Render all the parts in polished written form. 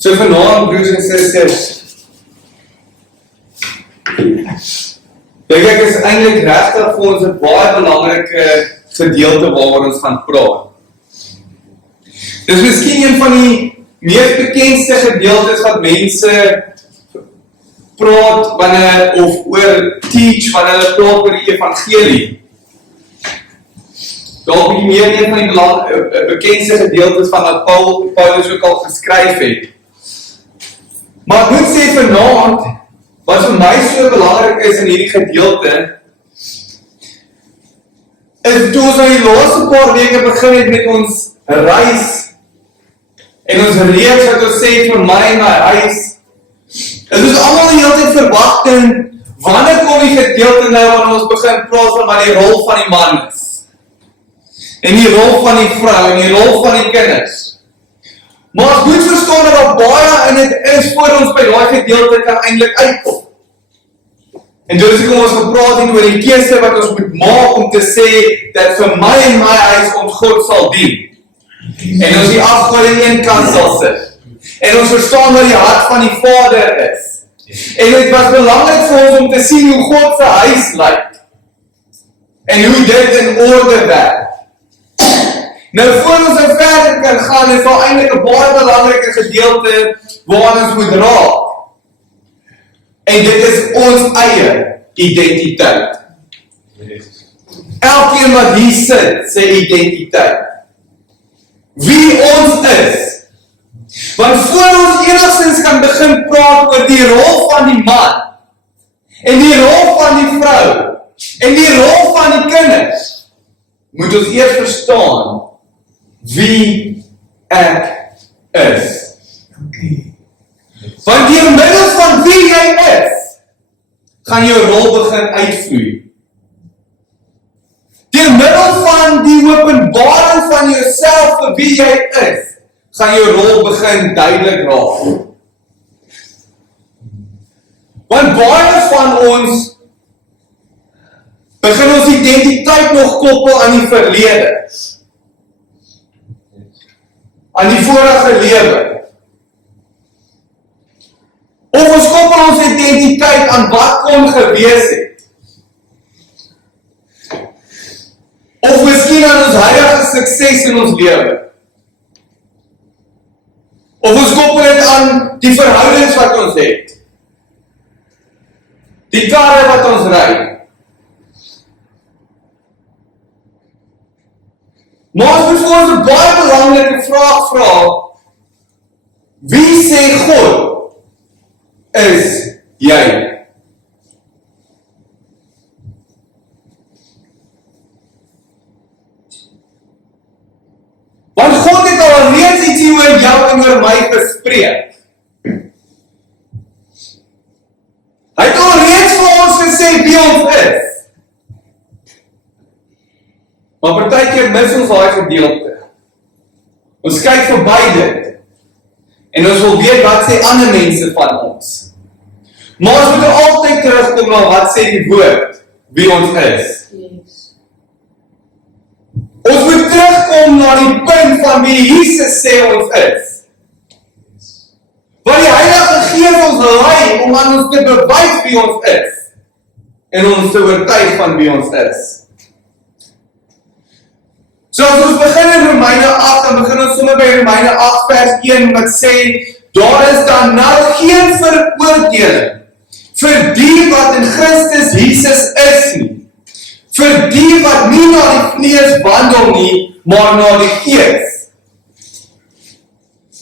So vanaand, broers en susters, dink ek is eintlik regtig vir ons 'n baie belangrike gedeelte waaroor ons gaan praat. Dis miskien een van die mees bekendste gedeeltes wat mense praat wanneer of oor teach wanneer hulle praat oor die evangelie. Dalk bietjie meer een van die bekendste gedeeltes van wat Paulus ook al geskryf het. Maar ek moet sê vanaand, wat vir my so belangrik is in hierdie gedeelte, is toe ons in die laaste paar weke begin het met ons reis, en ons reeks wat ons sê vir my en my huis, is ons almal die hele tyd verwagting, wanneer kom die gedeelte nou wanneer ons begin praat van wat die rol van die man is, en die rol van die vrou, en die rol van die kinders. Maar ons moet verstaan dat daar baie in dit is, voor ons by daai gedeelte kan eintlik uitkom. En dus kom ons gepraat het oor die keuse wat ons moet maak om te sê, dat vir my en my huis ons God sal dien. En ons die afgode aan een kant sal sit. En ons verstaan wat die hart van die Vader is. En dit was belangrik vir ons om te sien hoe God se huis lyk. En hoe dit in orde werk. Nou voor ons verder kan gaan, is daar eintlik 'n baie belangrike gedeelte waaraan ons moet raak. En dit is ons eie identiteit. Elkeen wat hier sit, sy identiteit. Wie ons is. Want voor ons enigstens kan begin praat oor die rol van die man, en die rol van die vrou, en die rol van die kinders, moet ons eers verstaan wie ek is. Want deur middel van wie jy is, gaan jou rol begin uitvloei. Deur middel van die openbaring van jouself vir wie jy is, gaan jou rol begin duidelik raak. Want baie van ons begin ons identiteit nog koppel aan die verlede, aan die vorige lewe. Of ons koppel ons identiteit aan wat kon gewees het. Of miskien aan ons huidige sukses in ons lewe. Of ons koppel dit aan die verhoudings wat ons het. Die karre wat ons ry. Maar ons moet vir ons 'n baie belangrike vraag vra. Wie sê God is jy? Want God het al reeds iets oor jou en oor my gespreek. Hy het al reeds vir ons gesê wie ons is. Maar partykeer mis ons daai gedeelte. Ons kyk verby dit. En ons wil weet wat sê ander mense van ons. Maar ons moet altyd terugkom na wat sê die woord, wie ons is. Yes. Ons moet terugkom na die punt van wie Jesus sê ons is. Want die Heilige Gees ons lei om aan ons te bewys wie ons is. En ons te oortuig van wie ons is. So as ons begin in Romeine 8, dan begin ons sommer by Romeine 8 vers 1 wat sê, daar is dan nou geen veroordeling vir die wat in Christus Jesus is nie, vir die wat nie na die vlees wandel nie, maar na die Gees.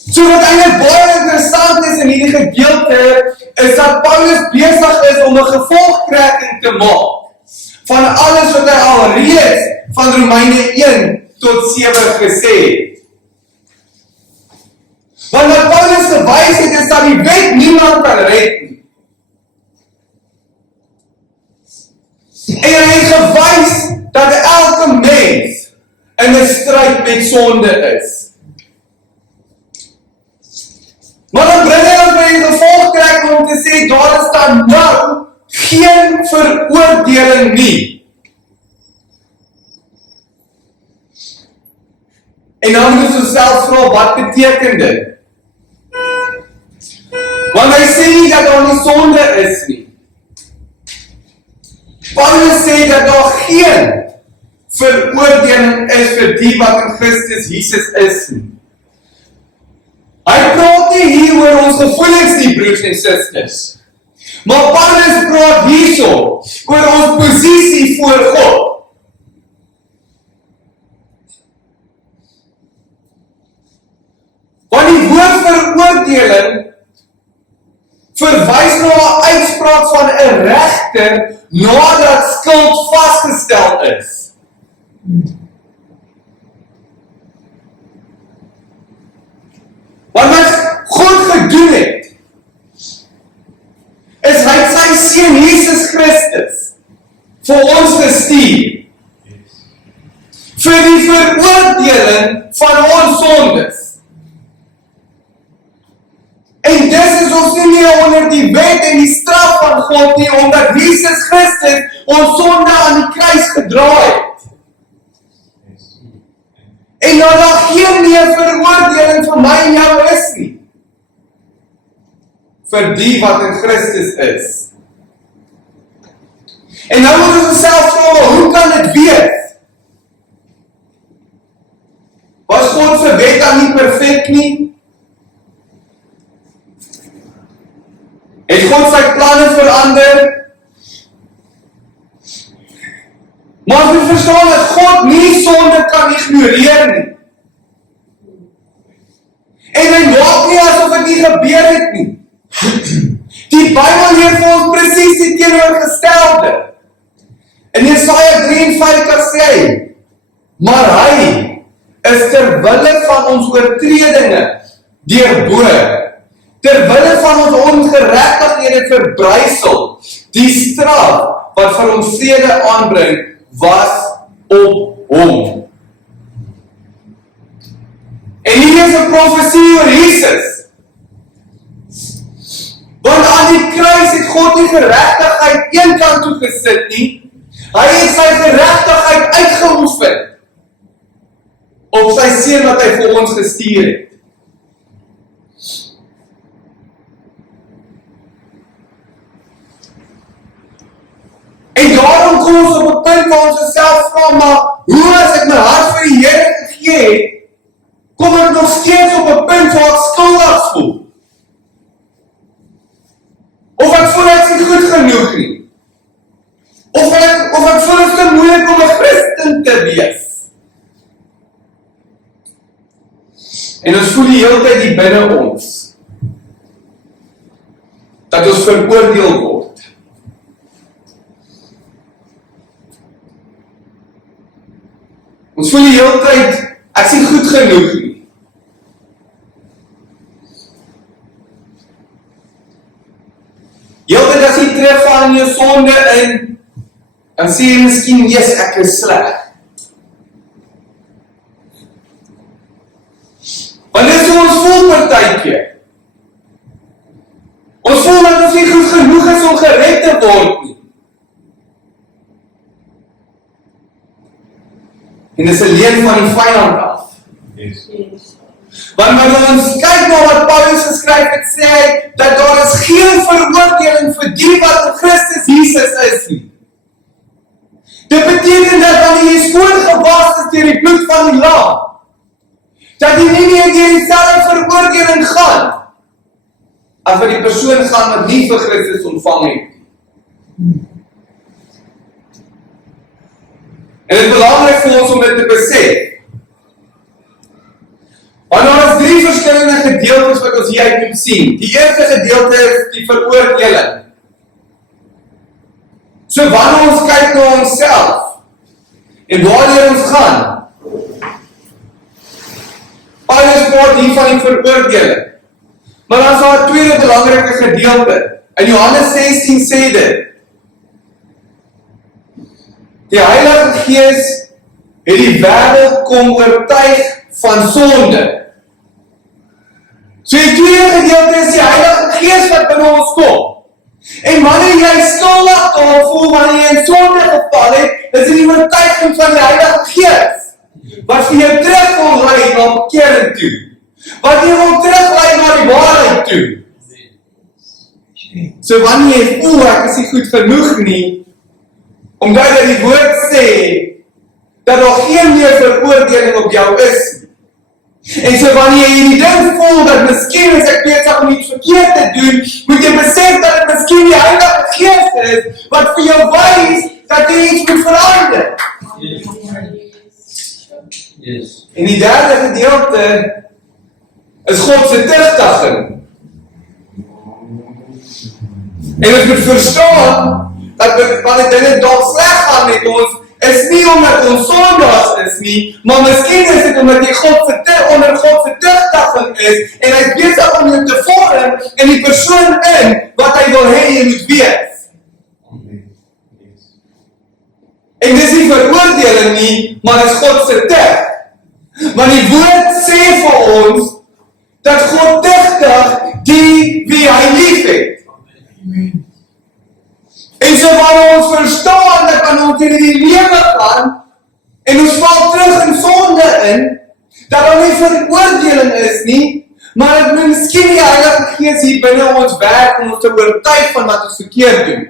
So wat eintlik baie interessant is in hierdie gedeelte, is dat Paulus besig is om 'n gevolgtrekking te maak van alles wat hy al reeds van Romeine 1 tot 7 gesê het. Want wat Paulus gewys het, is dat die wet niemand kan red nie. En hy het gewys dat elke mens in 'n stryd met sonde is. Maar dan bring hy ons by die gevolgtrekking om te sê, daar is dan nou geen veroordeling nie. En dan moet ons self vra, wat beteken dit? Want hy sê nie dat daar nie sonde is nie. Paulus sê dat daar geen veroordeling is vir die wat in Christus Jesus is nie. Hy praat nie hier oor ons gevoelens nie, broers en susters. Maar Paulus praat hierso oor ons posisie voor God. Want die woord veroordeling verwys na 'n uitspraak van 'n regter nadat skuld vasgestel is. Wat God gedoen het, is hy het sy seun Jesus Christus vir ons gestuur. Vir die veroordeling van ons sondes. En dis is ons nie meer onder die wet en die straf van God nie, omdat Jesus Christus ons sonde aan die kruis gedra het. En dat daar geen meer veroordeling vir my en jou is nie. Vir die wat in Christus is. En nou moet ons onsself vra, hoe kan dit wees? Was God se wet dan nie perfek nie? Het God sy planne verander? Maar ons moet verstaan dat God nie sonde kan ignoreer nie. En hy maak nie asof dit nie gebeur het nie. Die Bybel leer vir ons presies die teenoorgestelde. In Jesaja 53 sê, maar hy is ter wille van ons oortredinge deurboor, ter wille van ons ongeregtighede verbrysel. Die straf wat vir ons vrede aanbring, was op hom. En hier is 'n profesie oor Jesus. Want aan die kruis het God die geregtigheid een kant toe gesit nie. Hy het sy geregtigheid uitgeoefen op sy seun wat hy vir ons gestuur het. En daarom kom ons op 'n punt waar ons onsself vra, maar hoe as ek my hart vir die Here gegee het, kom ek nog steeds op 'n punt waar ek skuldig voel? Of ek voel ek is nie goed genoeg nie? Of ek voel dit is te moeilik om 'n Christen te wees? En ons voel die hele tyd hier binne ons dat ons veroordeel word. Ons voel die hele tyd, ek is nie goed genoeg nie. Hele tyd as jy terugval in jou sonde in, dan sê jy miskien, yes, ek is sleg. Want dit is hoe ons voel partykeer. Ons voel dat ons nie goed genoeg is om gered te word nie. En dis 'n leuen van die vyand af. Yes. Want wanneer ons kyk na wat Paulus geskryf het, sê hy dat daar is geen veroordeling vir die wat in Christus Jesus is nie. Dit beteken dat wanneer jy skoon gewas is deur die bloed van die lam, dat jy nie meer deur dieselfde veroordeling gaan as wat die persoon gaan wat nie vir Christus ontvang het. En dit is belangrik vir ons om dit te besef. Want daar is 3 verskillende gedeeltes wat ons hier moet sien. Die eerste gedeelte is die veroordeling. So wanneer ons kyk na onsself en waar ons gaan, Paulus praat hier van die veroordeling. Maar dan is daar 'n tweede belangrike gedeelte. In Johannes 16 sê dit, die Heilige Gees het die wêreld kom oortuig van sonde. So die tweede gedeelte is die Heilige Gees wat binne ons kom. En wanneer jy skuldig voel, wanneer jy in sonde geval het, is dit die oortuiging van die Heilige Gees wat vir jou terug wil lei na bekering toe. Wat jy wil teruglei na die waarheid toe. So wanneer jy voel ek is nie goed genoeg nie, omdat dat die woord sê dat daar geen meer veroordeling op jou is nie. En so wanneer jy die ding voel dat miskien is ek besig om iets verkeerd te doen, moet jy besef dat dit miskien die Heilige Gees is wat vir jou wys dat jy iets moet verander. Yes. En die derde gedeelte is God se terugdaging. En ons moet verstaan dat wanneer dinge dalk sleg gaan met ons, is nie omdat ons sondaars is nie, maar miskien is dit omdat jy onder God se terugdaging is en hy is besig om jou te vorm in die persoon in wat hy wil hê jy moet wees. En dis nie veroordeling nie, maar dis God se tug. Want die woord sê vir ons dat God tugtig die wie hy liefhet. En so wanneer ons verstaan dat wanneer ons in die lewe gaan en ons val terug in sonde in, dat daar nie veroordeling is nie, maar dat miskien die Heilige Gees hier binne ons werk om ons te oortuig van wat ons verkeerd doen.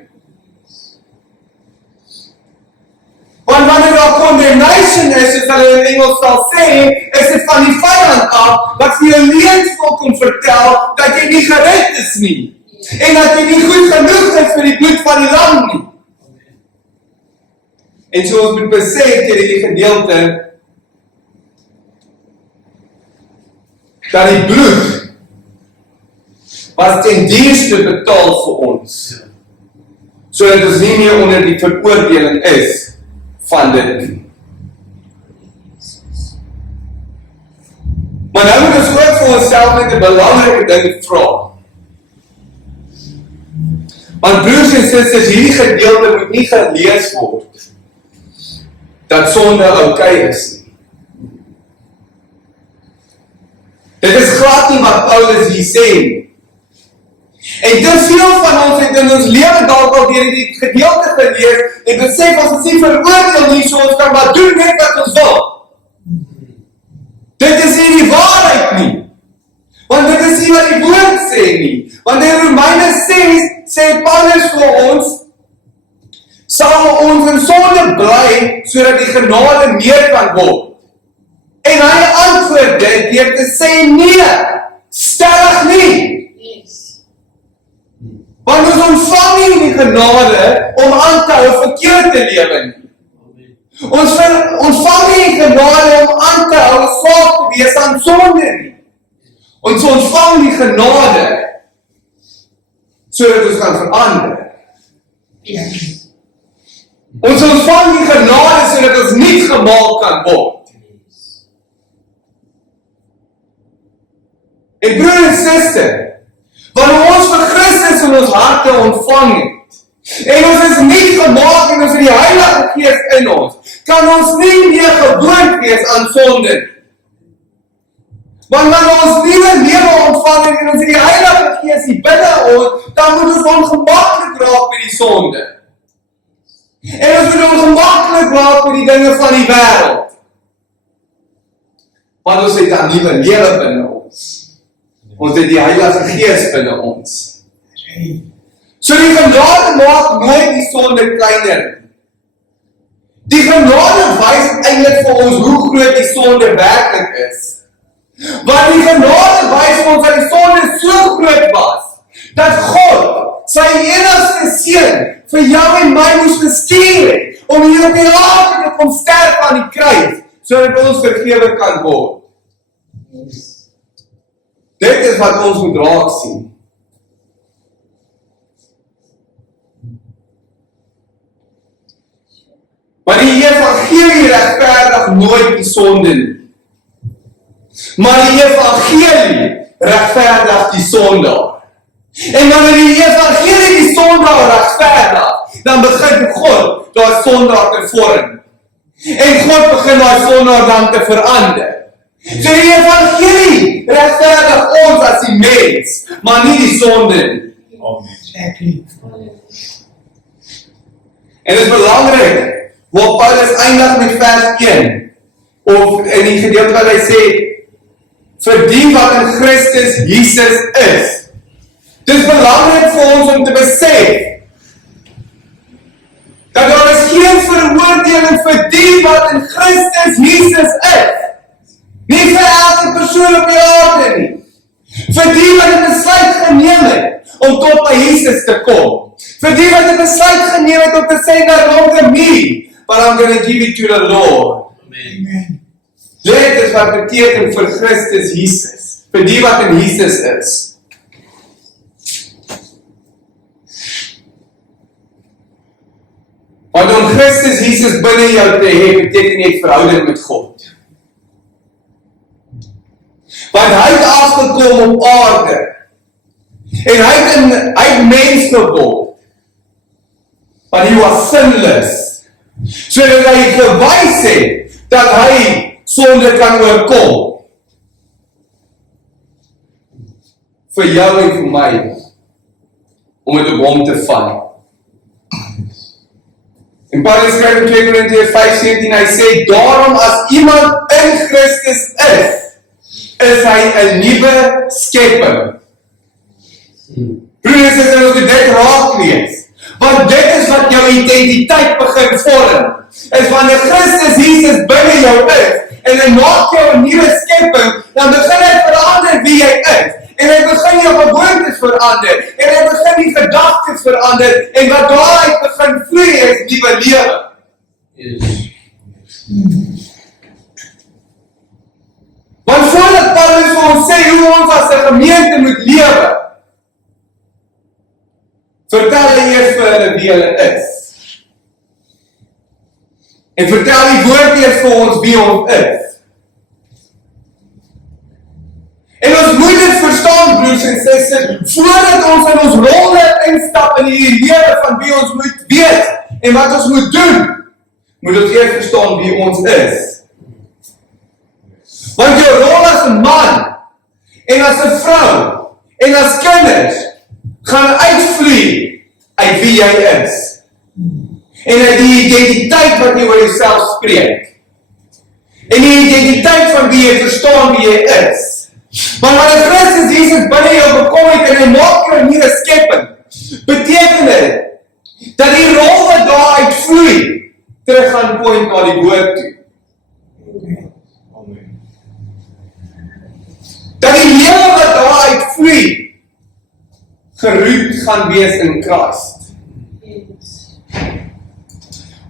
Want wanneer daar condemnation is, soos hulle in Engels sal sê, is dit van die vyand af, wat vir jou leuns wil kom vertel, dat jy nie gered is nie. En dat jy nie goed genoeg is vir die bloed van die lam nie. En so ons moet besef deur hierdie gedeelte dat die bloed was ten dienste betaal vir ons, sodat ons nie meer onder die veroordeling is van dit. Maar nou moet ons ook vir onsself net 'n belangrike ding vra. Want broers en susters, hierdie gedeelte moet nie gelees word dat sonde oukei is nie. Dit is glad nie wat Paulus hier sê nie. En te veel van ons het in ons lewe dalk al deur die gedeelte gelees en besef ons is nie veroordeel nie, so ons kan maar doen net wat ons wil. Dit is nie die waarheid nie. Want dit is nie wat die woord sê nie. Want in Romeine 6 sê Paulus vir ons, sal ons in sonde bly, sodat die genade meer kan word. En hy antwoord dit deur te sê nee, stellig nie. Yes. Want ons ontvang nie die genade om aan te hou verkeerd te lewe nie. Ons ontvang nie die genade om aan te hou slaaf te wees aan sonde nie. Ons ontvang die genade sodat ons kan verander. Yes. Ons ontvang die genade sodat ons nie gemaak kan word. En broer en suster, wanneer ons vir Christus in ons harte ontvang het, en ons is nie gemaak en ons het die Heilige Gees in ons, kan ons nie meer gewoond wees aan sonde. Want wanneer ons nuwe lewe ontvang het en ons het die Heilige Gees hier binne ons, dan moet ons ongemaklik raak met die sonde. En ons moet ongemaklik raak met die dinge van die wêreld. Want ons het dan nuwe lewe binne ons. Ons het die Heilige Gees binne ons. So die genade maak nooit die sonde kleiner. Die genade wys eintlik vir ons hoe groot die sonde werklik is. Want die genade wys ons dat die sonde so groot was, dat God sy enigste seun vir jou en my moes gestuur het, om hier op die aarde te kom sterf aan die kruis, sodat ons vergewe kan word. Dit is wat ons moet raak sien. Maar die evangelie regverdig nooit die sonde nie. Maar die evangelie regverdig die sondaar. En wanneer die evangelie die sondaar regverdig, dan begin God daai sondaar te vorm. En God begin daai sondaar dan te verander. So die evangelie regverdig ons as die mens, maar nie die sonde nie. En dit is belangrik, waar Paulus eindig met vers 1, of in die gedeelte wat hy sê, vir die wat in Christus Jesus is, Dis belangrik vir ons om te besef dat daar is geen veroordeling vir die wat in Christus Jesus is. Nie vir elke persoon op die aarde nie. Vir die wat 'n besluit geneem het om tot by Jesus te kom. Vir die wat 'n besluit geneem het om te sê no longer me, but I'm going to give it to the Lord. Amen. Dit is wat beteken vir Christus Jesus. Vir die wat in Jesus is. Want om Christus Jesus binne jou te hê, beteken jy verhouding met God. Want hy het afgekom op aarde. En hy het mens geword. But he was sinless. Sodat hy gewys het dat hy sonde kan oorkom. Vir jou en vir my. Om dit op hom te vat. En Paulus skryf in 2 Korintiërs 5:17, hy sê, daarom as iemand in Christus is hy 'n nuwe skepping. Broers en susters, moet dit raak lees. Want dit is wat jou identiteit begin vorm. Is wanneer Christus Jesus binne jou is, en hy maak jou 'n nuwe skepping, dan begin hy verander wie jy is. En hy begin jou gewoontes verander, en hy begin die gedagtes verander, en wat daaruit begin vloei is nuwe lewe. Yes. Want voordat Paulus vir ons sê hoe ons as 'n gemeente moet lewe, vertel hy eers vir hulle wie hulle is. En vertel die woord eers vir ons wie ons is. En ons moet dit verstaan, broers en susters, voordat ons in ons rolle instap in die lewe van wie ons moet weet en wat ons moet doen, moet ons eers verstaan wie ons is. Want jou rol as 'n man en as 'n vrou en as kinders gaan uitvloei uit wie jy is. En uit die identiteit wat jy oor jouself spreek. En die identiteit van wie jy verstaan wie jy is. Maar wanneer Christus Jesus binne jou gekom het en hy maak jou 'n nuwe skepping, beteken dit dat die rol wat daaruit vloei terug gaan point na die woord toe. Dat die lewe wat daaruit vloei geroet gaan wees in Christus.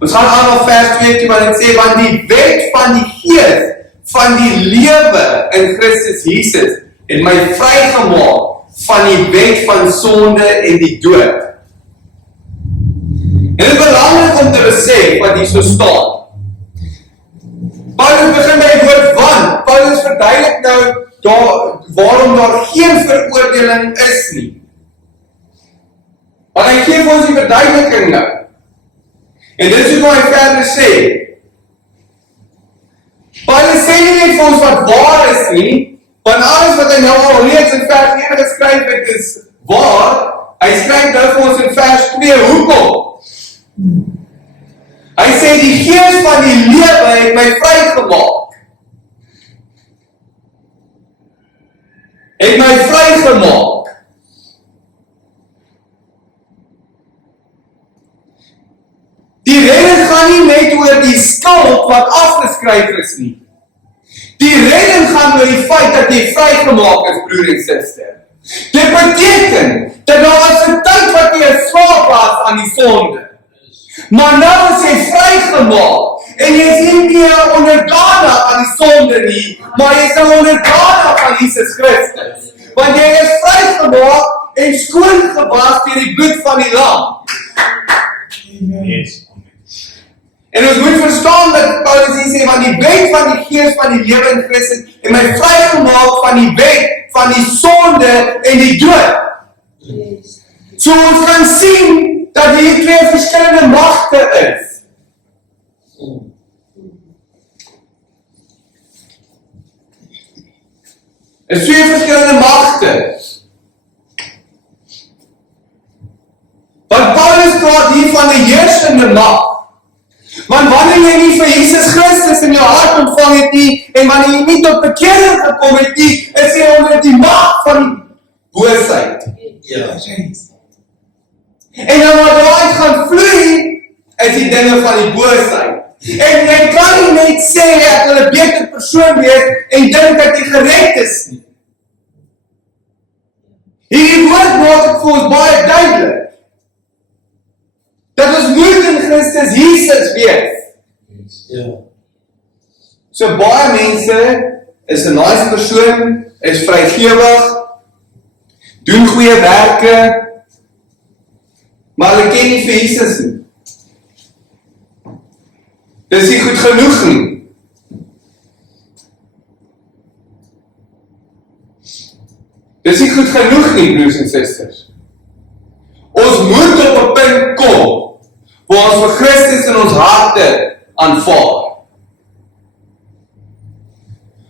Ons gaan aan op vers 2 wat dit sê, want die wet van die gees van die lewe in Christus Jesus het my vrygemaak van die wet van sonde en die dood. En dit is belangrik om te besef wat hier so staan. Paulus begin by die woord want. Paulus verduidelik nou waarom daar geen veroordeling is nie. Want hy gee vir ons die verduideliking nou. En dit is hoe hy verder sê. Paulus sê nie net vir ons wat waar is nie, want alles wat hy nou al reeds in vers 1 geskryf het is waar. Hy skryf nou vir ons in vers 2, hoekom? Hy sê die gees van die lewe het my vrygemaak. Het my vrygemaak. Die redding gaan nie net oor die skuld wat afgeskryf is nie. Die redding gaan oor die feit dat jy vrygemaak is, broer en suster. Dit beteken dat daar was 'n tyd wat jy 'n slaaf was aan die sonde. Maar nou is jy vrygemaak en jy is nie meer onderdanig aan die sonde nie, maar jy is nou onderdanig aan Jesus Christus. Want jy is vrygemaak en skoon gewas deur die bloed van die lam. Yes. En ons moet verstaan dat Paulus hier sê, want die wet van die gees van die lewe in Christus en my vrygemaak van die wet van die sonde en die dood. Yes. So ons kan sien dat hier twee verskillende magte is. Er twee verskillende magte. Want Paulus praat hier van 'n heersende mag. Want wanneer jy nie vir Jesus Christus in jou hart ontvang het nie, en wanneer jy nie tot bekering gekom het nie, is jy onder die mag van die boosheid. Ja. Ja. En dan wat daaruit gaan vloei, is die dinge van die boosheid. En jy kan nie net sê, ek wil 'n beter persoon wees, en dink dat jy gered is nie. Hierdie woord maak dit vir ons baie duidelik, dat ons moet in Christus Jesus wees. Ja. So baie mense is 'n nice persoon, is vrygewig, doen goeie werke, maar hulle ken nie vir Jesus nie. Dis nie goed genoeg nie. Dis nie goed genoeg nie, broers en susters. Ons moet op 'n punt kom, waar ons vir Christus in ons harte aanvaar.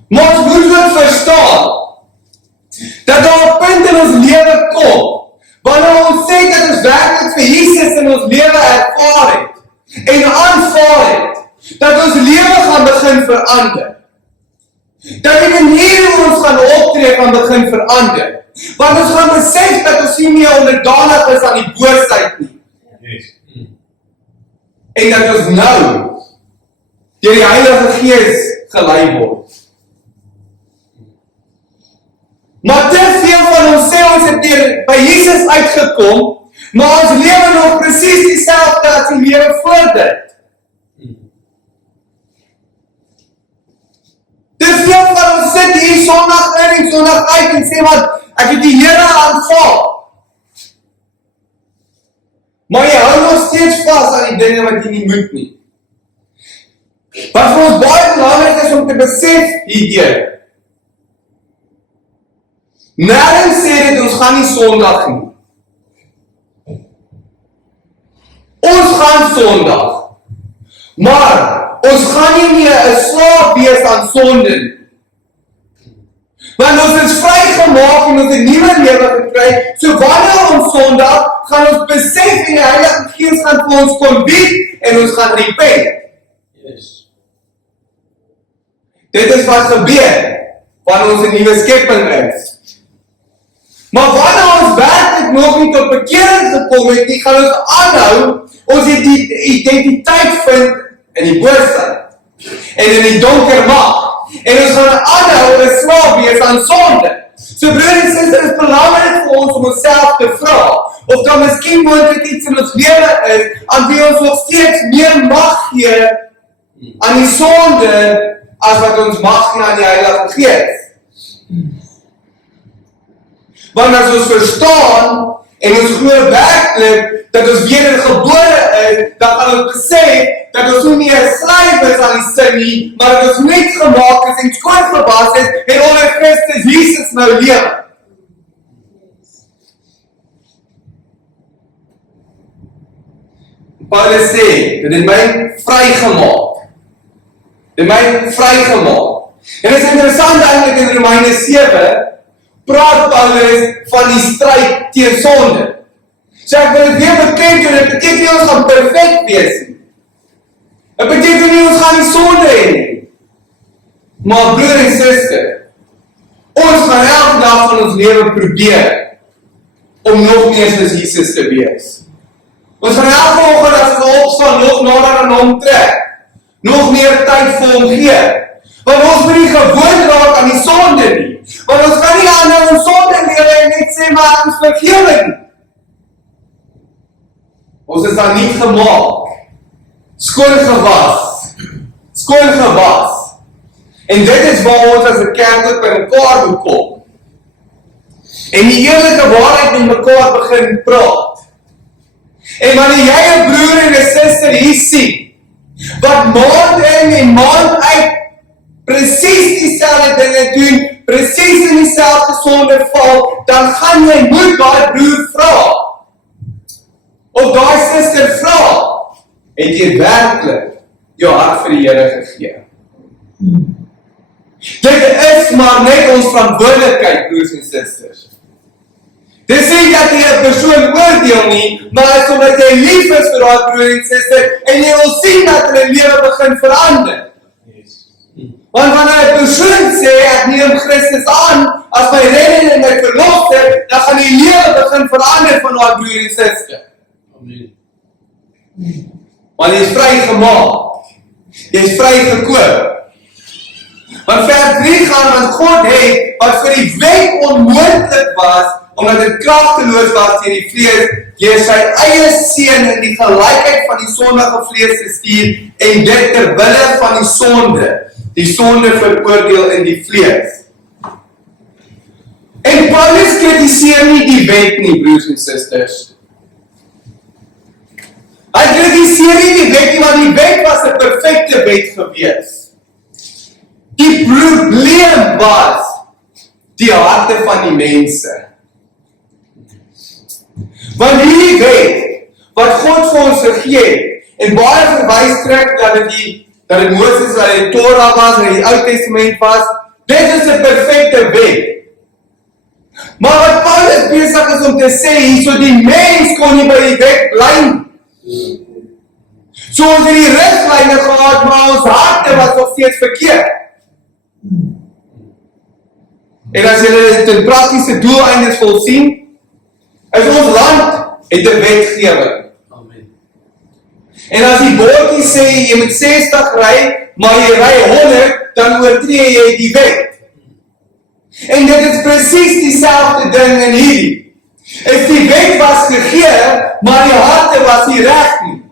Maar ons moet ook verstaan, dat daar 'n punt in ons lewe kom, wanneer ons sê dat ons werklik vir Jesus in ons lewe ervaar het, en aanvaar het, dat ons lewe gaan begin verander. Dat die manier hoe ons gaan optree gaan begin verander. Want ons gaan besef dat ons nie meer onderdanig is aan die boosheid nie. Yes. En dat ons nou deur die Heilige Gees gelei word. Maar te veel van ons sê ons het hier by Jesus uitgekom, maar ons lewe nog presies dieselfde as die lewe voor dit. Te veel van ons sit hier Sondag in en Sondag uit en sê wat, ek het die Here aanvaar. Maar jy hou nog steeds vas aan die dinge wat jy nie moet nie. Wat vir ons baie belangrik is om te besef hierdeur. Nêrens sê dit ons gaan nie Sondag nie. Ons gaan Sondag. Maar ons gaan nie meer 'n slaaf wees aan sonde nie. Want ons is vrygemaak en ons het 'n nuwe lewe gekry. So wanneer ons Sondag gaan ons besef en die Heilige Gees gaan vir ons kom bied en ons gaan repent. Yes. Dit is wat gebeur wanneer ons 'n nuwe skepping is. Maar wanneer ons werklik nog nie tot bekering gekom het nie, gaan ons aanhou ons identiteit vind in die boosheid en in die donker mag. En ons gaan aanhou 'n slaaf wees aan sonde. So broers en susters, dit is belangrik vir ons om onsself te vra of daar miskien moontlik iets in ons lewe is aan wie ons nog steeds meer mag gee aan die sonde as wat ons mag gee aan die Heilige Gees. Want as ons verstaan en ons glo werklik dat ons wedergebore is, dan gaan ons besef dat ons nie meer 'n slaaf is aan die sin nie, maar dat ons net gemaak is en skoongewas is en onder Christus Jesus nou lewe. Paulus sê, dit het my vrygemaak. Dit het my vrygemaak. En dit is interessant eintlik in Romeine 7, praat Paulus van die stryd teen sonde. So ek wil dit weer bekend doen, dit beteken nie ons gaan perfek wees nie. Dit beteken nie ons gaan nie sonde hê nie. Maar broer en suster, ons gaan elke dag van ons lewe probeer om nog meer soos Jesus te wees. Ons gaan elke oggend as ons opstaan nog nader aan hom trek, nog meer tyd vir hom gee. Want ons moet nie gewoond raak aan die sonde nie. Want ons kan nie aanhou om sonde lewe en net sê maar ons vergewe nie. Ons is dan nie gemaak, skoon gewas. En dit is waar ons as 'n kerk ook by mekaar moet kom. En die eerlike waarheid met mekaar begin praat. En wanneer jy 'n broer en 'n suster hier sien, wat maand in en maand uit presies dieselfde dinge doen, presies in dieselfde sonde val, dan gaan jy moet daai broer vra. Of daai suster vra, het jy werklik jou hart vir die Here gegee? Dit is maar net ons verantwoordelikheid, broers en susters. Dit sê dat jy 'n persoon oordeel nie, maar is omdat jy lief is vir daai broer en suster en jy wil sien dat hulle lewe begin verander. Want wanneer 'n persoon sê ek neem Christus aan as my redder en my verlosser, dan gaan die lewe begin verander van haar broer en suster. Amen. Want jy is vrygemaak. Jy is vrygekoop. Want vers 3 gaan, want God het, wat vir die wet onmoontlik was, omdat dit kragteloos was teen die vlees, deur sy eie seun in die gelykheid van die sondige vlees te stuur, en dit ter wille van die sonde veroordeel in die vlees. En Paulus kritiseer nie die wet nie, broers en susters. Hy kritiseer nie die wet nie, want die wet was 'n perfekte wet gewees. Die probleem was die harte van die mense. Want hierdie wet, wat God vir ons gegee het, en baie verwys trek dat dit Moses wat die Torah was, en die Ou Testament was, dit is 'n perfekte wet. Maar wat Paulus besig is om te sê, hierso die mens kon nie by die wet bly nie. So ons het die riglyne gehad, maar ons harte was nog steeds verkeerd. En as julle dit in praktiese doeleindes wil sien, is ons land het 'n wetgewing. Amen. En as die bordjie sê jy moet 60 ry, maar jy ry 100, dan oortree jy die wet. En dit is presies dieselfde ding in hierdie. Is die wet was gegee, maar die harte was nie reg nie.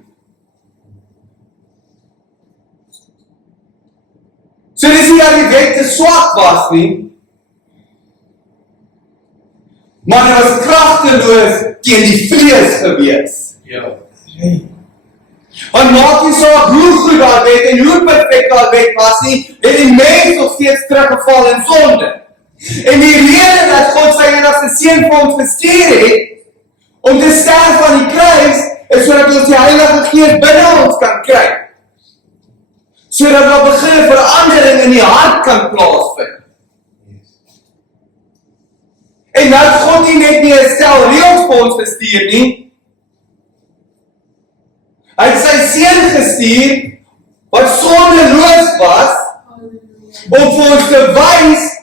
So dis nie dat die wet te swak was nie, maar dit was kragteloos teen die vlees gewees. Ja. Want maak nie saak hoe goed daar wet en hoe perfek daar wet was nie, het die mens nog steeds teruggeval in sonde. En die rede dat God sy enigste seun vir ons gestuur het, om te sterf aan die kruis, is sodat ons die Heilige Gees binne ons kan kry. Sodat daar begin 'n verandering in die hart kan plaasvind. En dat God nie net 'n stel reëls vir ons gestuur nie. Hy het sy seun gestuur, wat sondeloos was, om vir ons te wys,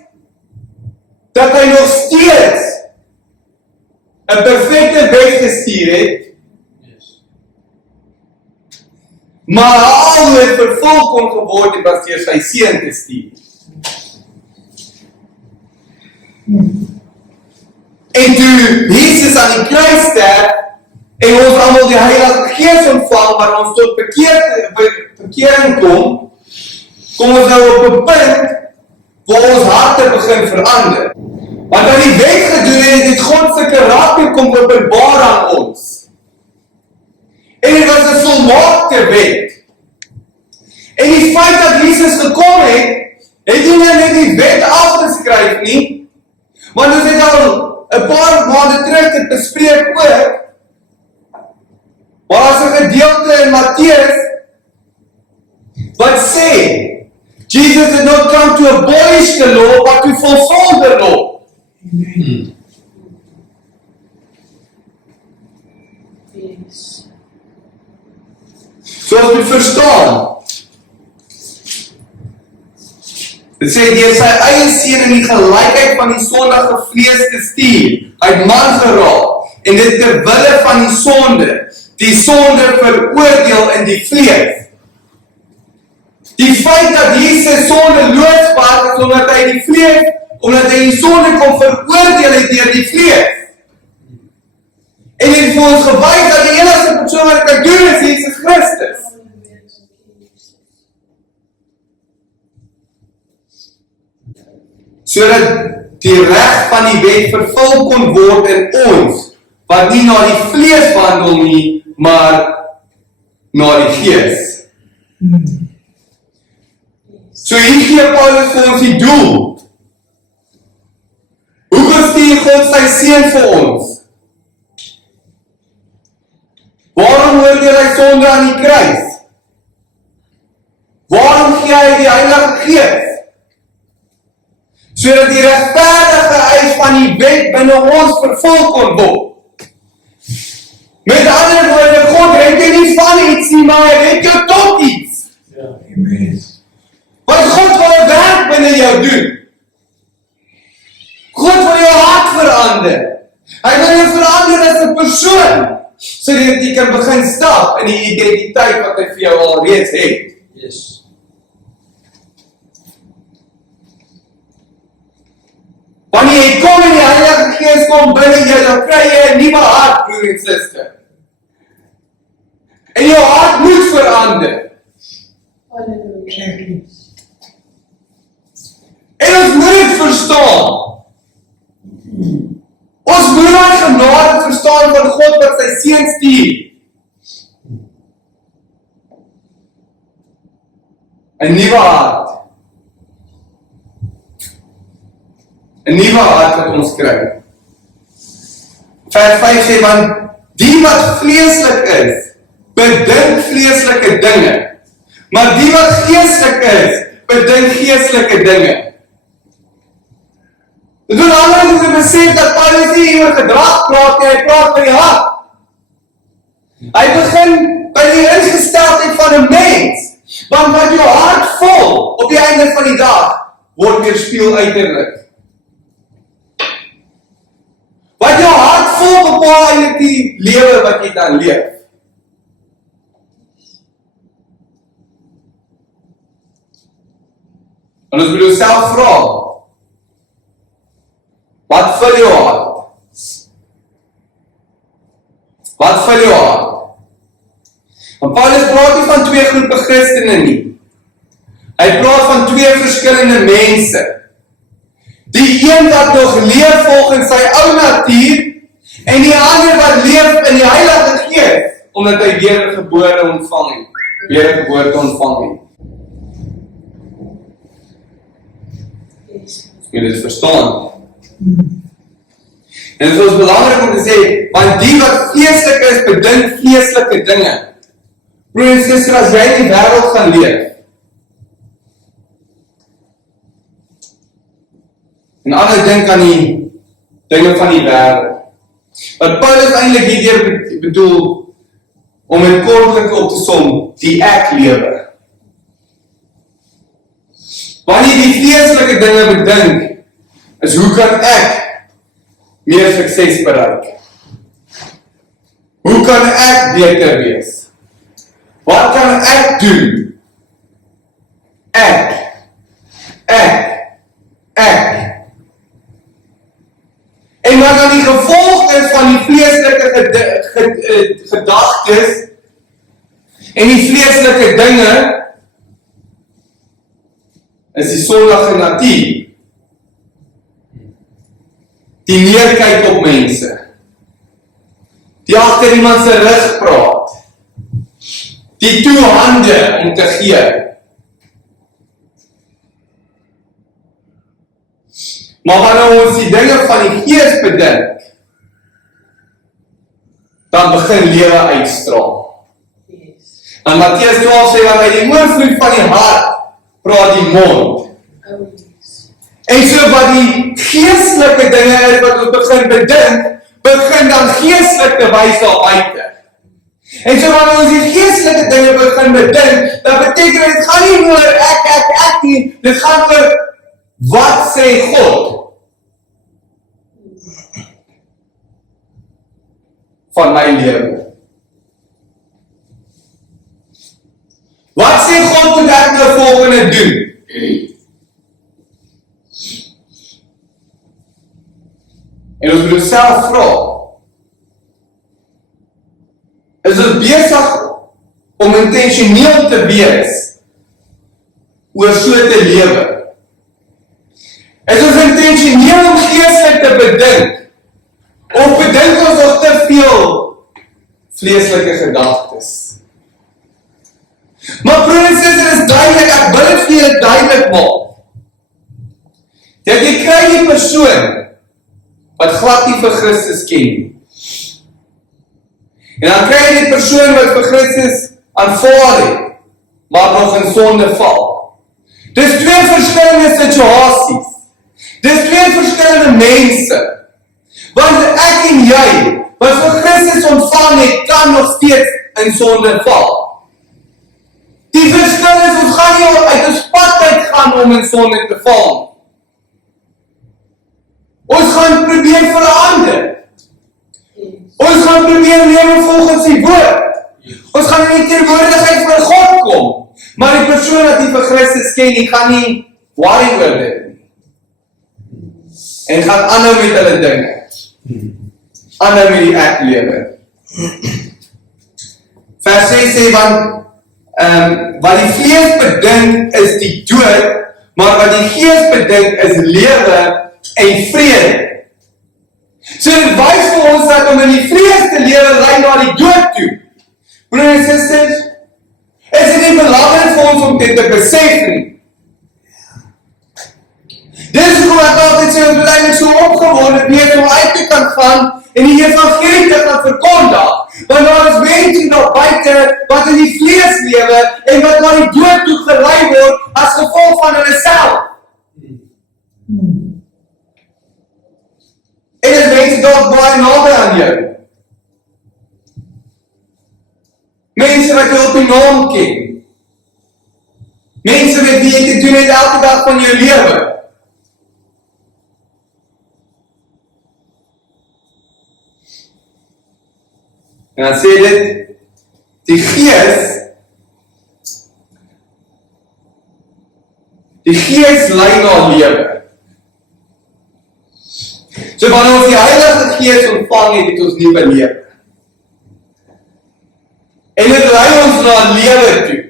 dat hy nog steeds 'n perfekte wet gestuur het, maar al hoe het vervul kon geword het, was deur sy seun te stuur. En toe Jesus aan die kruis sterf, en ons almal die Heilige Gees ontvang, waar ons tot bekering kom ons nou op 'n punt, waar ons harte begin verander. Want as die wet gedoen het God se karakter kom openbaar aan ons. En dit was 'n volmaakte wet. En die feit dat Jesus gekom het nie net die wet afgeskryf nie, want ons het al 'n paar maande terug dit bespreek ook, maar as 'n gedeelte in Matteus, wat sê, Jesus did not come to abolish the law, but to fulfill the law. Yes. So ons moet verstaan. Dit sê, deur sy eie seun in die gelykheid van die sondige vlees te stuur, uit man geraak, en dit ter wille van die sonde veroordeel in die vlees. Die feit dat Jesus sondeloos was, is omdat hy die sonde kon veroordeel het deur die vlees. En het vir ons gewys dat die enigste persoon wat kan doen is Jesus Christus. Sodat die reg van die wet vervul kon word in ons, wat nie na die vlees wandel nie, maar na die Gees. So hier gee Paulus vir ons die doel. Hoe stuur God sy seun vir ons? Waarom oordeel hy sonde aan die kruis? Waarom gee hy die Heilige Gees? Sodat die regverdige eis van die wet binne ons vervul kon word. Met ander woorde, God red jou nie van iets nie, maar hy red jou tot iets. Ja. Amen. Want God wil 'n werk binne jou doen. God wil jou hart verander. verander. Hy wil jou verander as 'n persoon, sodat jy kan begin stap in die identiteit wat hy vir jou alreeds het. Yes. Wanneer jy kom en die Heilige Gees kom binne jou, dan kry jy 'n nuwe hart, broer en suster. En jou hart moet verander. Halleluja. En ons moet dit verstaan. Ons moet die genade verstaan van God wat sy seun stuur. 'n nuwe hart. 'n nuwe hart wat ons kry. Vers 5 sê, want die wat vleeslik is, bedink vleeslike dinge. Maar die wat geestelik is, bedink geestelike dinge. Dit is belangrik om te besef dat Paulus nie oor gedrag praat nie, hy praat van die hart. Hy begin by die ingesteldheid van 'n mens, want wat jou hart vol op die einde van die dag, word weerspieël uiterlik. Wat jou hart vol bepaal eintlik die lewe wat jy dan leef. En ons moet onsself vra, wat vul jou hart? Wat vul jou hart? Want Paulus praat nie van twee groepe Christene nie. Hy praat van twee verskillende mense. Die een wat nog leef volgens sy ou natuur, en die ander wat leef in die Heilige Gees, omdat hy wedergeboorte ontvang het. Wedergeboorte ontvang het. Jy moet dit verstaan. En dit is belangrik om te sê, want die wat vleeslik is, bedink vleeslike dinge. Broer en suster, as jy in die wêreld gaan leef, en ander dink aan die dinge van die wêreld, wat Paulus eintlik hierdeur bedoel, om het kortlik op te som, die ek lewe. Wanneer jy die vleeslike dinge bedink, is hoe kan ek meer sukses bereik? Hoe kan ek beter wees? Wat kan ek doen? Ek. En wat dan die gevolg is van die vleeslike gedagtes en die vleeslike dinge, is die sondige natuur. Die neerkyk op mense. Die agter iemand se rug praat. Die toe hande om te gee. Maar wanneer ons die dinge van die Gees bedink, dan begin lewe uitstraal. En Matteus 12 sê, want uit die oorvloed van die hart praat die mond. En so wat die geestelike dinge is wat ons begin bedink, begin dan geestelik te wys daar buite. En so wanneer ons die geestelike dinge begin bedink, dan beteken dit gaan nie oor ek nie, dit gaan oor wat sê God van my lewe. Wat sê God moet ek nou volgende doen? En ons moet onsself vra, is ons besig om intentioneel te wees oor so te lewe? Is ons intentioneel om geestelik te bedink? Of bedink ons nog te veel vleeslike gedagtes? Maar broer en suster, is duidelik, ek wil dit vir julle duidelik maak. Dat jy kry die persoon wat glad nie vir Christus ken nie. En dan kry jy die persoon wat vir Christus aanvaar het, maar nog in sonde val. Dis twee verskillende situasies. Dis twee verskillende mense. Want ek en jy, wat vir Christus ontvang het, kan nog steeds in sonde val. Die verskil is, ons gaan nie uit ons pad uitgaan om in sonde te val. Ons gaan probeer verander. woord. Ons gaan in die teenwoordigheid van God kom. Maar die persoon wat nie vir Christus ken, die gaan nie worry oor dit nie. En gaan aanhou met hulle dinge. Aanhou met die ek lewe. Vers 6 sê, wat die vlees bedink is die dood, maar wat die gees bedink is lewe en vrede. So dit wys vir ons dat om in die vlees te lewe lei na die dood toe. Broers en susters, is dit nie belangrik vir ons om dit te besef nie. Dis hoekom ek altyd sê, ons moet eintlik so opgewonde wees om uit te kan gaan en die evangelie te gaan verkondig. Want daar is mense daar buite wat in die vlees lewe en wat na die dood toe gelei word as gevolg van hulle self. En dis mense dalk baie naby aan jou. Mense wat jy op die naam ken. Mense met wie jy te doen het elke dag van jou lewe. En dan sê dit, die gees lei na lewe. So wanneer ons die Heilige Gees ontvang het ons nuwe lewe. En dit lei ons na lewe toe.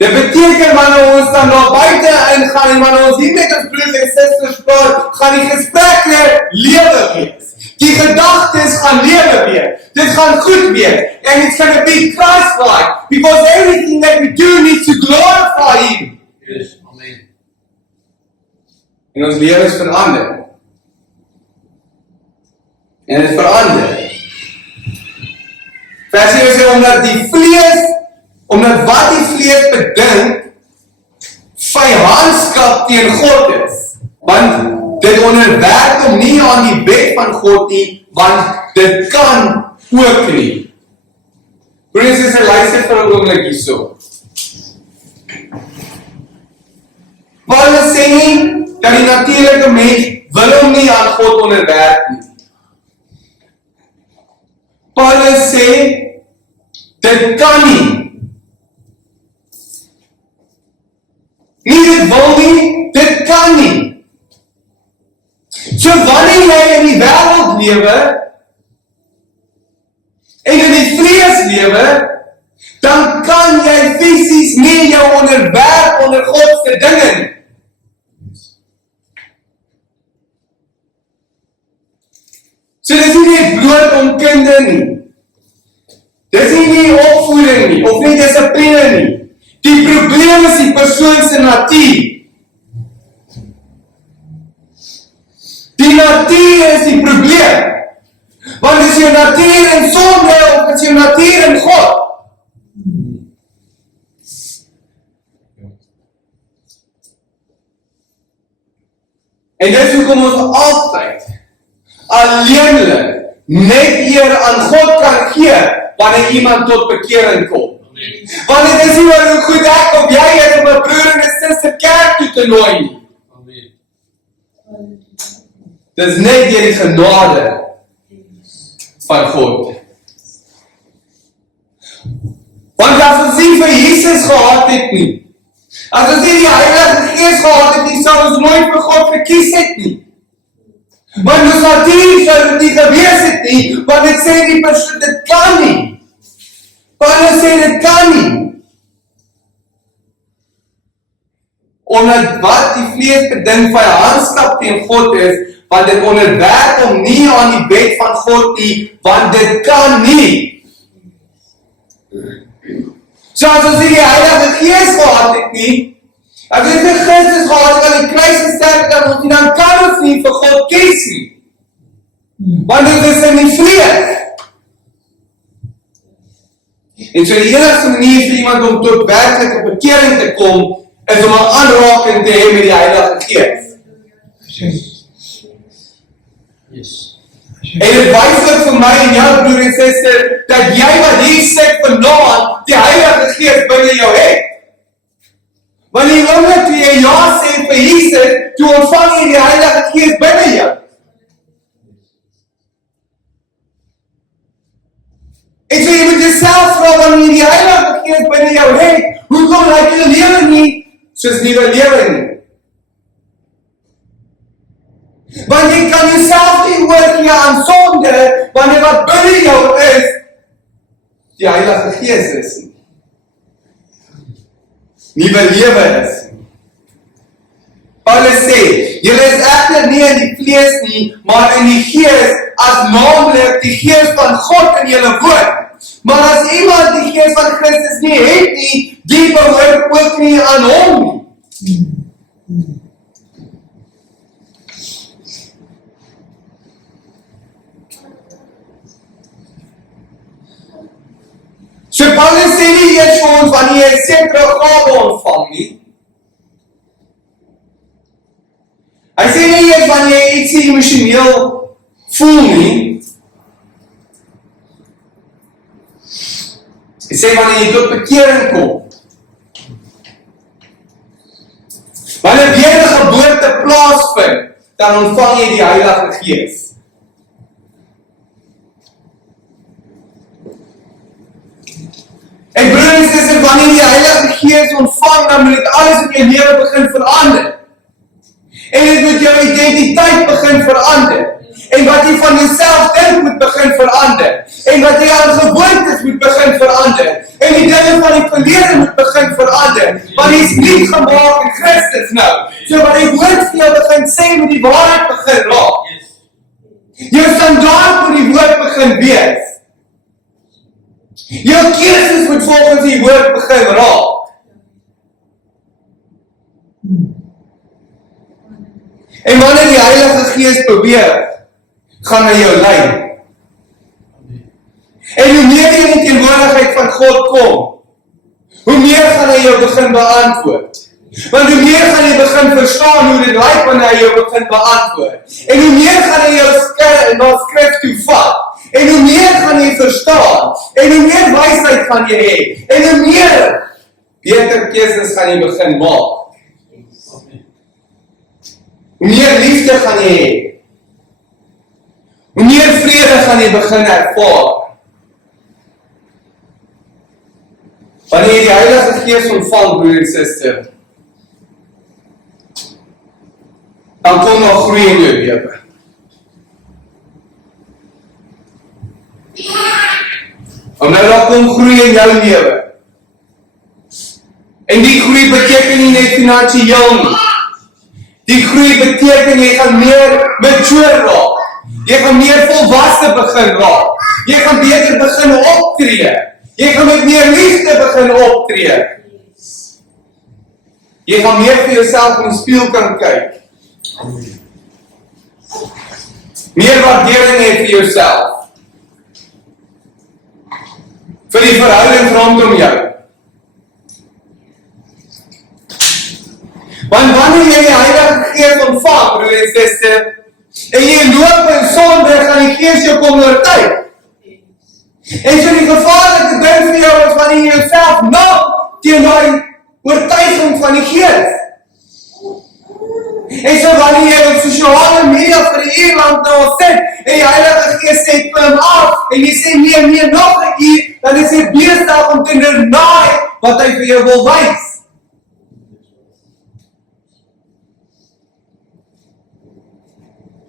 Dit beteken wanneer ons dan daar buite ingaan en wanneer ons hier met ons broers en susters praat, gaan die gesprekke lewe wees. Die gedagtes gaan lewe wees. Dit gaan goed wees. And it's going to be Christ-like. Because everything that we do needs to glorify Him. Yes, amen. En ons lewe is verander. En dit verander. Vers 7 sê, omdat wat die vlees bedink, vyandskap teen God is. Want dit onderwerp hom nie aan die wet van God nie, want dit kan ook nie. Broers en susters, luister vir 'n oomblik hierso. Paulus sê nie dat die natuurlike mens wil hom nie aan God onderwerp nie. Paulus sê dit kan nie. Nie dit wil nie, dit kan nie. So wanneer jy in die wêreld lewe en in die vlees lewe, dan kan jy fisies nie jou onderwerp onder God se dinge nie. So dis nie bloot onkunde nie. Dis nie opvoeding nie, of nie dissipline nie. Die probleem is die persoon se natuur. Die natuur is die probleem. Want is jou natuur in sonde of is jou natuur in God? En dis hoekom ons altyd alleenlik net eer aan God kan gee wanneer iemand tot bekering kom. Want dit is nie wat hoe goed ek of jy is om 'n broer en 'n suster kerk toe te nooi nie. Dis net deur die genade van God. Want as ons nie vir Jesus gehad het nie, as ons nie die Heilige Gees gehad het nie, sou ons nooit vir God verkies het nie. Want ons natuur sou dit nie gewees het nie, want dit sê die persoon, dit kan nie. Paulus sê dit kan nie. Omdat wat die vlees bedink vyandskap teen God is, want dit onderwerp hom nie aan die wet van God nie, want dit kan nie. So as ons nie die Heilige Gees gehad het nie, as ons nie Christus gehad het aan die kruis gesterf het, dan kan ons nie vir God kies nie. Want dit is in die vlees. En so die enigste manier vir iemand om tot werklike bekering te kom, is om 'n aanraking te hê met die Heilige Gees. Yes. En dit wys ook vir my en jou broer en suster, dat jy wat hier sit vanaand, die Heilige Gees binne jou het. Want die oomblik toe jy ja sê vir Jesus, toe ontvang jy die Heilige Gees binne jou. En so jy moet jouself vra wanneer jy die Heilige Gees binne jou het, hoekom lyk jou lewe nie soos nuwe lewe nie? Want jy kan jouself nie oorgee aan sonde, wanneer wat binne jou is, die Heilige Gees is nie. Nuwe lewe is. Paulus sê, julle is egter nie in die vlees nie, maar in die Gees, as naamlik die Gees van God in julle woon. Maar as iemand die Gees van Christus nie het nie, die behoort ook nie aan hom nie. So Paulus sê nie eers vir ons wanneer jy 'n sekere gawe ontvang nie. Hy sê nie eers wanneer jy iets emosioneel voel nie. Hy sê wanneer jy tot bekering kom. Wanneer wedergeboorte plaasvind, dan ontvang jy die Heilige Gees. En broers en susters, wanneer jy die Heilige Gees ontvang, dan moet dit alles in jou lewe begin verander. En dit moet jou identiteit begin verander. En wat jy van jouself dink moet begin verander. En wat jy aan gewoontes moet begin verander. En die dinge van die verlede moet begin verander. Want jy is nie gemaak in Christus nou. So wat die woord vir jou begin sê, moet die waarheid begin raak. Jou standaard moet die woord begin wees. Jou keuses moet volgens die woord begin raak. En wanneer die Heilige Gees probeer, gaan hy jou lei. En hoe meer jy in die teenwoordigheid van God kom, hoe meer gaan hy jou begin beantwoord. Want hoe meer gaan jy begin verstaan hoe dit lyk wanneer hy jou begin beantwoord. En hoe meer gaan hy jou na skrif toe vat. En hoe meer gaan jy verstaan. En hoe meer wysheid gaan jy hê. En hoe meer beter keuses gaan jy begin maak. Hoe meer liefde gaan jy hê. Hoe meer vrede gaan jy begin ervaar. Wanneer jy die Heilige Gees ontvang, broer en suster, dan kom daar groei in jou lewe. Omdat daar kom groei in jou lewe. En die groei beteken nie net finansiëel nie. Die groei beteken jy gaan meer mature raak. Jy gaan meer volwasse begin raak. Jy gaan beter begin optree. Jy gaan met meer liefde begin optree. Jy gaan meer vir jouself in die spieël kan kyk. Meer waardering hê vir jouself. Vir die verhouding rondom jou. Want wanneer jy die Heilige Gees ontvang, broer en suster, en jy loop in sonde, gaan die Gees jou kom oortuig. En so die gevaarlike ding vir jou is wanneer jy jouself nam teen die oortuiging van die Gees. En so wanneer jy op sosiale media vir die uur lang nou sit, en die Heilige Gees sê klim af, en jy sê nee, nog 'n uur, dan is jy besig om te deny wat hy vir jou wil wys.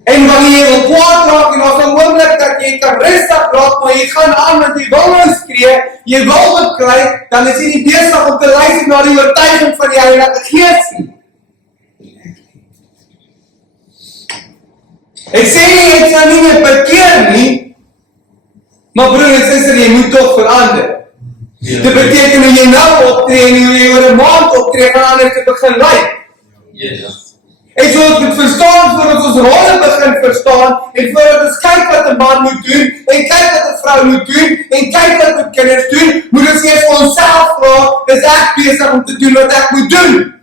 En wanneer jy wil kwaad raak, en as 'n oomblik dat jy kan rustig raak, maar jy gaan aan met jy wil nou skree, jy wil wat kry, dan is jy nie besig om te luister na die oortuiging van die Heilige Gees nie. Ek sê jy het nou nie meer bekeer nie, maar broer en suster, jy moet toch verander. Dit beteken hoe jy nou optree en hoe jy oor 'n maand optree, gaan anders te begin lyk. En so ons moet verstaan, voordat ons rolle begin verstaan, en voordat ons kyk wat 'n man moet doen, en kyk wat 'n vrou moet doen, en kyk wat met kinders doen, moet ons eers vir onsself vra, is ek besig om te doen wat ek moet doen?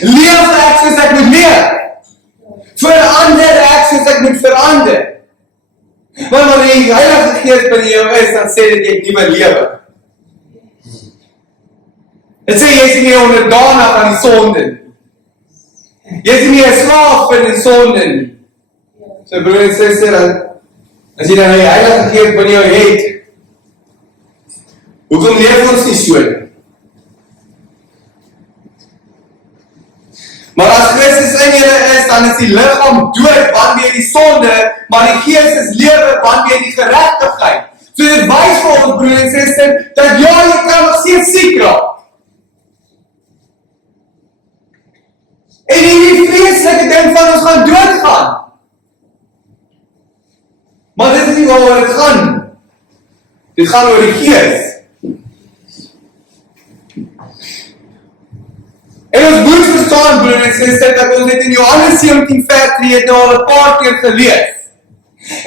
Leef ek soos ek moet leef? Verander ek soos ek moet verander? Want wanneer die Heilige Gees binne jou is, dan sê dit jy nuwe lewe. Dit sê jy is nie onderdanig aan die sonde nie. Jy is nie 'n slaaf van die sonde nie. So broer en suster, As jy dan die Heilige Gees binne jou het, hoekom leef ons nie so nie? Maar as Christus in julle is, dan is die liggaam dood wanneer die sonde, maar die Gees is lewe wanneer die geregtigheid. So dit wys vir ons broer en suster, dat ja, jy kan nog steeds siek raak. En die vreeslike ding van ons gaan doodgaan. Maar dit is nie waaroor dit gaan. Dit gaan oor die Gees. En ons moet verstaan, broer en suster, dat ons dit in Johannes 17 vers 3 het nou al 'n paar keer gelees.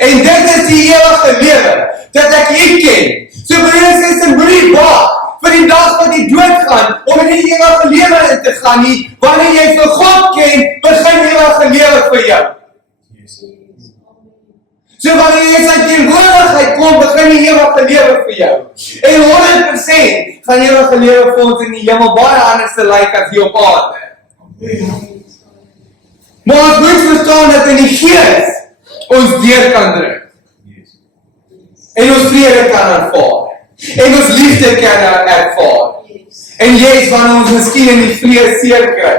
En dit is die ewige lewe, dat ek U ken. So broer en suster, moenie wag vir die dag wat jy doodgaan, om in die ewige lewe in te gaan nie. Wanneer jy vir God ken, begin die ewige lewe vir jou. So wanneer jy sy teenwoordigheid kom, begin die ewige lewe vir jou. En 100% gaan die ewige lewe vir ons in die hemel baie anders te lyk as hier op aarde. Maar ons moet verstaan dat in die Gees ons deur kan druk. En ons vrede kan ervaar. En ons liefde kan ervaar. En yes, wanneer ons miskien in die vlees seer kry.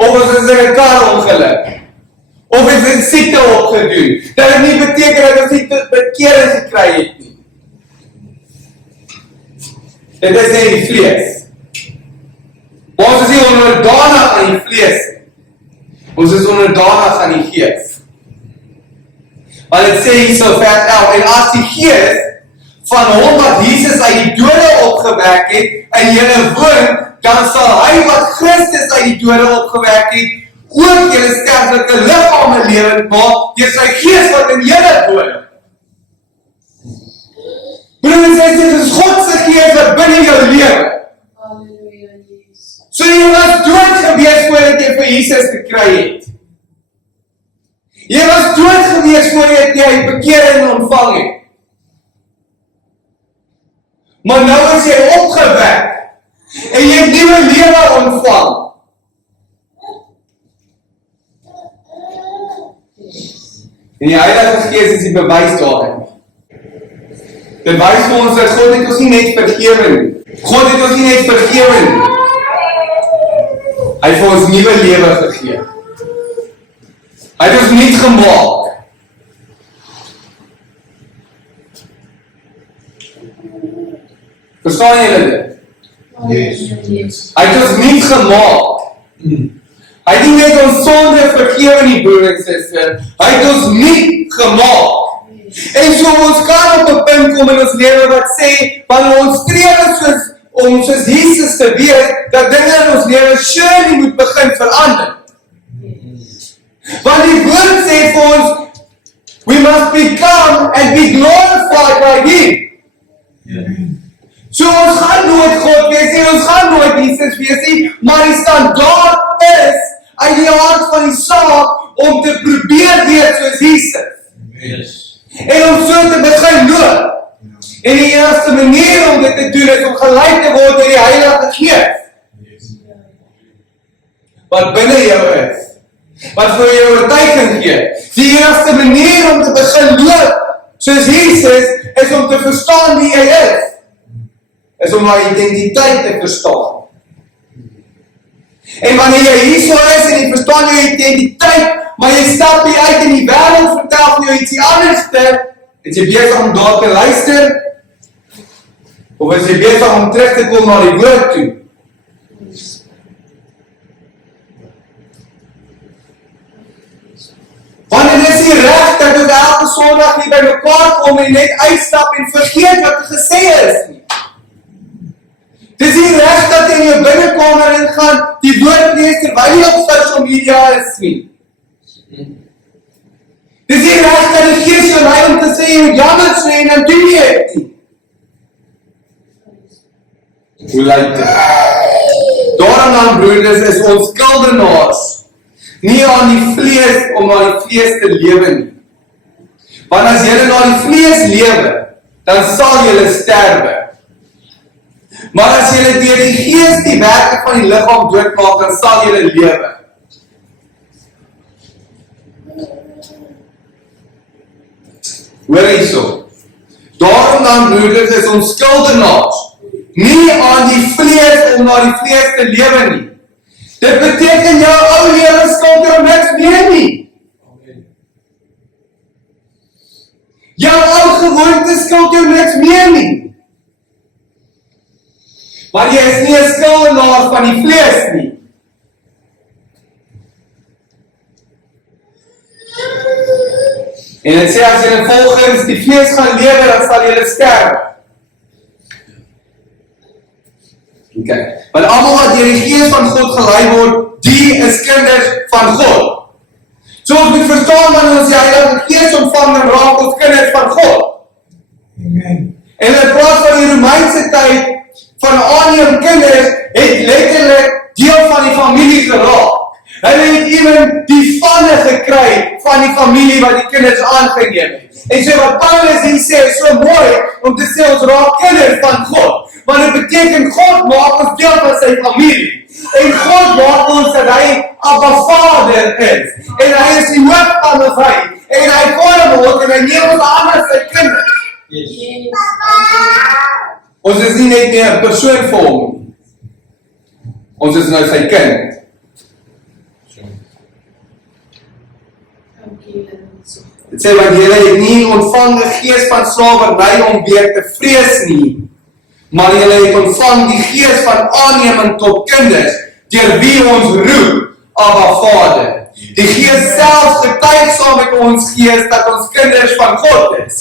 Of ons is in 'n karongeluk. Of is dit siekte opgedoen, dat dit nie beteken dat ons nie bekering gekry het nie. Dit is nie die vlees. Ons is nie onderdanig aan die vlees. Ons is onderdanig aan die Gees. Want dit sê hier so vers 11, en as die Gees van hom wat Jesus uit die dode opgewek het, in julle woon, dan sal hy wat Christus uit die dode opgewek het, ook julle sterflike liggame lewend maak, deur sy Gees wat in julle woon. Broer en suster, dit is God se Gees wat binne jou lewe. Halleluja, Jesus. So jy was dood gewees voordat jy vir Jesus gekry het. Jy was dood gewees voordat jy bekering ontvang het. Maar nou is jy opgewek en jy het nuwe lewe ontvang. En die Heilige Gees is die bewys daarin. Dit wys vir ons dat God het ons nie net vergewe nie. God het ons nie net vergewe nie. Hy het vir ons nuwe lewe gegee. Hy het ons nuut gemaak. Verstaan julle dit? Yes. Hy het ons nuut gemaak. Hy het nie net ons sonde vergewe nie, broer en suster. Hy het ons nuut gemaak. En so ons kan op 'n punt kom in ons lewe wat sê, wanneer ons streef om soos Jesus te wees, dat dinge in ons lewe surely moet begin verander. Want die woord sê vir ons, we must become and be glorified by Him. So ons gaan nooit God wees nie, ons gaan nooit Jesus wees nie, maar die standaard is uit die hart van die saak om te probeer wees soos Jesus. En om so te begin loop. En die eerste manier om dit te doen is om gelyk te word deur die Heilige Gees. Wat binne jou is. Wat vir jou oortuiging gee. Die eerste manier om te begin loop soos Jesus is om te verstaan wie hy is om my identiteit te verstaan. En wanneer jy hierso is en jy verstaan jou identiteit, maar jy stap nie uit in die wêreld, vertel vir jou ietsie anderste, is jy besig om daar te luister, of is jy besig om terug te kom na die woord toe? Want dit is nie reg dat ons elke Sondag nie by mekaar kom en net uitstap en vergeet wat er gesê is nie. Dit is nie reg dat jy in jou binnekamer ingaan, die woord lees terwyl jy op social media is nie. Dit is nie reg dat die Gees jou lei om te sê jy moet jammer sê en dan doen jy dit nie. Hoe lyk dit? Daarom dan broeders is ons skuldenaars nie aan die vlees om na die vlees te lewe nie. Want as jy na die vlees lewe, dan sal jy sterwe. Maar as jy deur die Gees die werke van die liggaam doodmaak, dan sal jy lewe. Hoor hierso. Daarom dan broeders is ons skuldenaars nie aan die vlees om na die vlees te lewe nie. Dit beteken jou ou lewe skuld jou niks meer nie. Amen. Jou ou gewoonte skuld jou niks meer nie. Maar jy is nie 'n skuldenaar van die vlees nie. En dit sê as jy volgens die vlees gaan lewe, dan sal jy sterwe. Okay. Want almal wat deur die Gees van God gelei word, die is kinders van God. So ons moet verstaan wanneer ons die Heilige Gees ontvang, dan raak ons kinders van God. Amen. En in plaas van die Romeinse tyd van aanneem kinders, het letterlik deel van die familie geraak. Hulle het even die vanne gekry van die familie wat die kinders aangeneem het. En so wat Paulus hier sê is so mooi om te sê ons raak kinders van God. Want dit beteken God maak ons deel van sy familie. En God maak ons dat hy Abba Vader is. En hy is die hoof van ons huis. En hy kom ons en hy neem ons aan as sy kinders. Yes. Yes. Ons is nie net meer 'n persoon vir hom nie. Ons is nou sy kind. Dit sê want julle het nie ontvang 'n gees van slawerny om weer te vrees nie, maar julle het ontvang die gees van aanneming tot kinders, deur wie ons roep, Abba Vader. Die Gees self getuig saam met ons gees dat ons kinders van God is.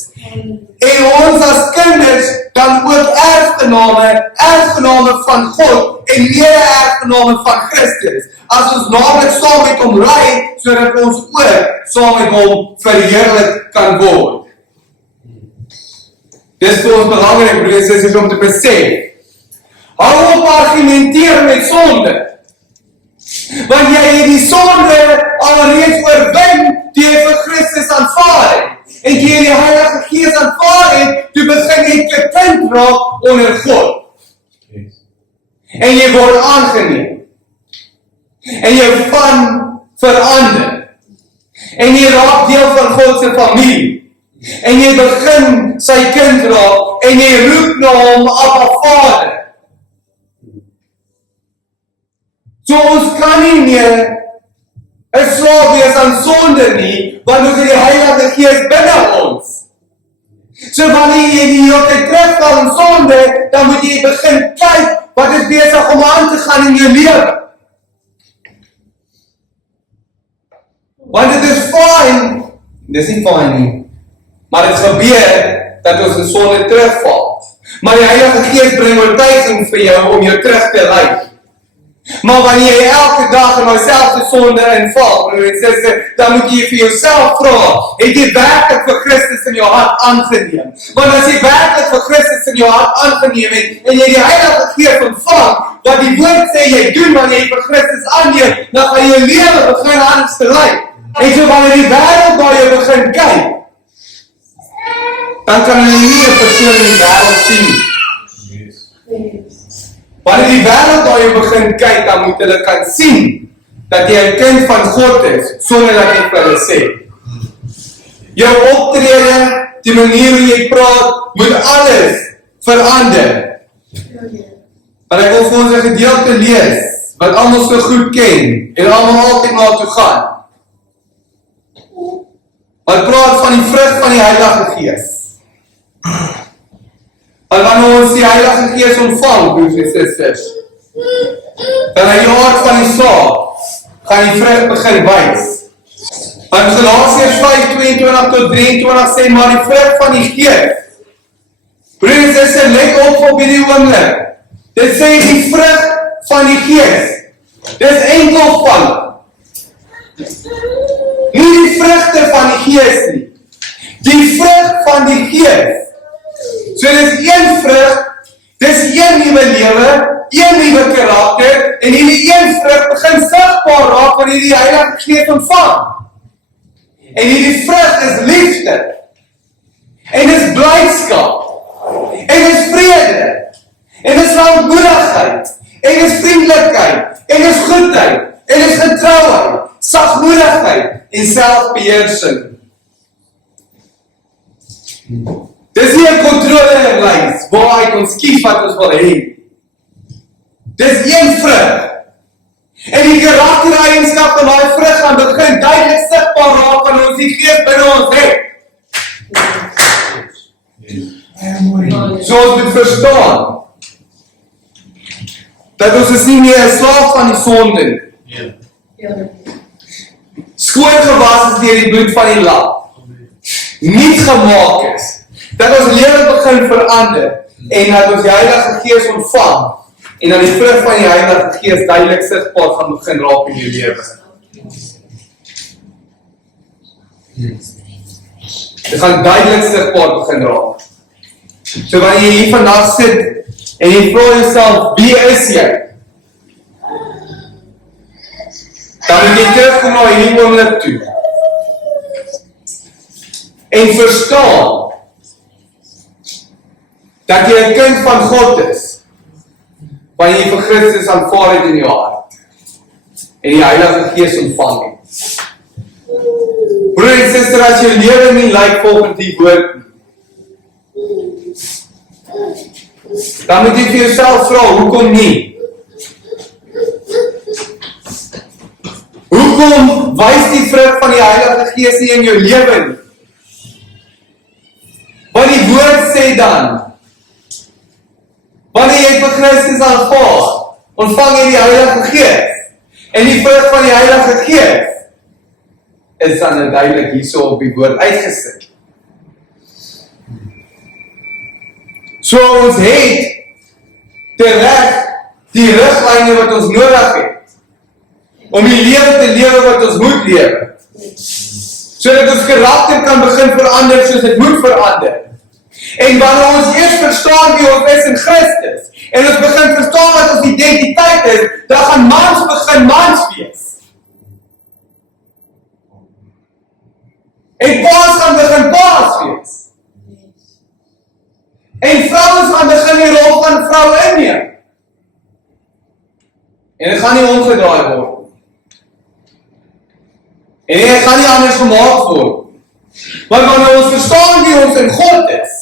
En ons as kinders dan ook erfgename van God en mede-erfgename van Christus. As ons naamlik saam met hom ly, sodat ons ook saam met hom verheerlik kan word. Dis vir ons belangrik, broers en susters, om te besef. Hou op argumenteer met sonde. Want jy het die sonde alreeds oorwin deur vir Christus aanvaar het. En deur die Heilige Gees aanvaar het, toe begin jy kind raak onder God. Yes. En jy word aangeneem. En jy van verander. En jy raak deel van God se familie. En jy begin sy kind raak en jy roep na hom Abba Vader. So ons kan nie meer 'n slaaf wees aan sonde nie, want ons het die Heilige Gees binne ons. So wanneer jy die hele tyd terugval in sonde, dan moet jy begin kyk wat is besig om aan te gaan in jou lewe. Want dit is fyn, dis nie fyn nie, maar dit gebeur dat ons in sonde terugval. Maar die Heilige Gees bring oortuiging vir jou om jou terug te lei. Maar wanneer jy elke dag in jouselfde sonde inval, broer en suster, dan moet jy vir jouself vra, het jy werklik vir Christus in jou hart aangeneem? Want as jy werklik vir Christus in jou hart aangeneem het, en jy die Heilige Gees ontvang, wat die woord sê jy doen wanneer jy vir Christus aanneem, dan gaan jou lewe begin anders te lyk. En so wanneer die wêreld na jou begin kyk, dan kan hulle nie 'n persoon in die wêreld sien nie. Wanneer die wêreld na jou begin kyk, dan moet hulle kan sien dat jy 'n kind van God is, sonder dat jy vir hulle sê. Jou optrede, die manier hoe jy praat, moet alles verander. Want ek wil vir ons 'n gedeelte lees, wat almal so goed ken, en almal altyd na toe gaan. Wat praat van die vrug van die Heilige Gees. En wanneer ons die Heilige Gees ontvang, broers en susters, dan in die hart van die saak, gaan die vrug begin wys. Want Galasiërs 5:22-23 sê, maar die vrug van die Gees. Broers en susters, let op hierdie oomblik. Dit sê die vrug van die Gees. Dis enkelvoud. Nie die vrugte van die Gees nie. Die vrug van die Gees. So dis een vrug, dis een nuwe lewe, een nuwe karakter, en hierdie een vrug begin sigbaar raak wanneer jy die Heilige Gees ontvang. En hierdie vrug is liefde, en is blydskap, en is vrede, en is lankmoedigheid, en is vriendelikheid, en is goedheid, en is getrouheid, sagmoedigheid en selfbeheersing. Dis nie 'n kontroleerlys waar hy ons kies wat ons wil hê. Dis een vrug. En die karaktereienskap van daai vrug gaan begin duidelik sigbaar raak wanneer ons die Gees binne ons het. So ons moet verstaan dat ons is nie meer 'n slaaf van die sonde nie. Skoon gewas is deur die bloed van die lam. Nuut gemaak is. Dat ons lewe begin verander en dat ons die Heilige Gees ontvang en dat die vrug van die Heilige Gees duidelik sigbaar gaan begin raak in jou lewe. Dit gaan duidelik sigbaar begin raak. So wanneer jy hier vandag sit en jy vra jouself, wie is jy? Dan moet jy terugkom na hierdie oomblik toe. En verstaan dat jy 'n kind van God is. Wanneer jy vir Christus aanvaar het in jou hart. En die Heilige Gees ontvang het. Broer en suster, as jou lewe nie lyk volgens die woord nie, dan moet jy vir jouself vra, hoekom nie? Hoekom wys die vrug van die Heilige Gees nie in jou lewe nie? Want die woord sê dan, wanneer jy vir Christus aanvaar, ontvang jy die Heilige Gees. En die vrug van die Heilige Gees is dan duidelik hierso op die woord uitgesit. So ons het tereg die riglyne wat ons nodig het om die lewe te lewe wat ons moet lewe. Sodat ons karakter kan begin verander soos dit moet verander. En wanneer ons eers verstaan wie ons is in Christus en ons begin verstaan wat ons identiteit is, dan gaan mans begin mans wees. En paas gaan begin paas wees. En vrouens gaan begin die rol van vrou inneem. En dit gaan nie omgedraai word. En dit gaan nie anders gemaak word. Want wanneer ons verstaan wie ons in God is,